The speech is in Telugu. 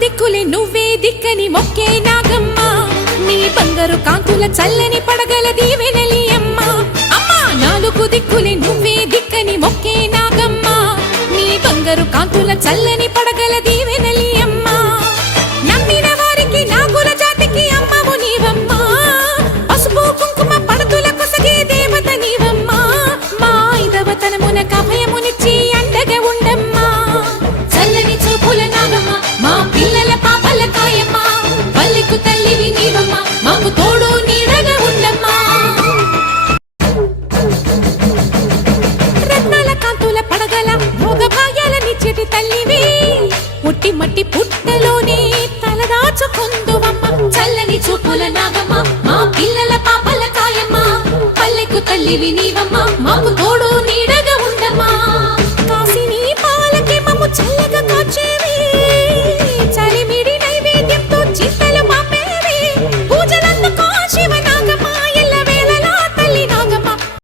దిక్కులే నువ్వే దిక్కని మొక్కే నాగమ్మ నీ బంగారు కాంతుల చల్లని పడగల దీవెనలి అమ్మ అమ్మా నాలుగు దిక్కులే నువ్వే దిక్కని మొక్కే నాగమ్మ నీ బంగారు కాంతుల చల్లని పడగల దీవెనలి అమ్మ నమ్మిన వారికి నాగుల జాతికి అమ్మవు నీవమ్మ పసుపు కుంకుమ పడతుల కొసగే దేవత నీవమ్మ మా ఐదవతనమున కభయమునిచ్చి అండగా ఉండమ్మా చల్లని చూపుల నాగమ్మ మా పిల్లల పాపల కాయమ్మ పల్లెకు తల్లివి నీవమ్మ మాకు తోడు నీడగా ఉండమ్మా రత్నాల కాంతుల పడగల భోగ భాగ్యాలనిచ్చేటి తల్లివి పుట్టి మట్టి పుట్టలోనే తలదాచుకుందువమ్మ చల్లని చూపుల నాగమ్మ మా పిల్లల పాపల కాయమ్మ పల్లెకు తల్లివి నీవమ్మ మాకు తోడు నీడగా ఉండమ్మా కాసిని పాలకి మమ్ము చల్ల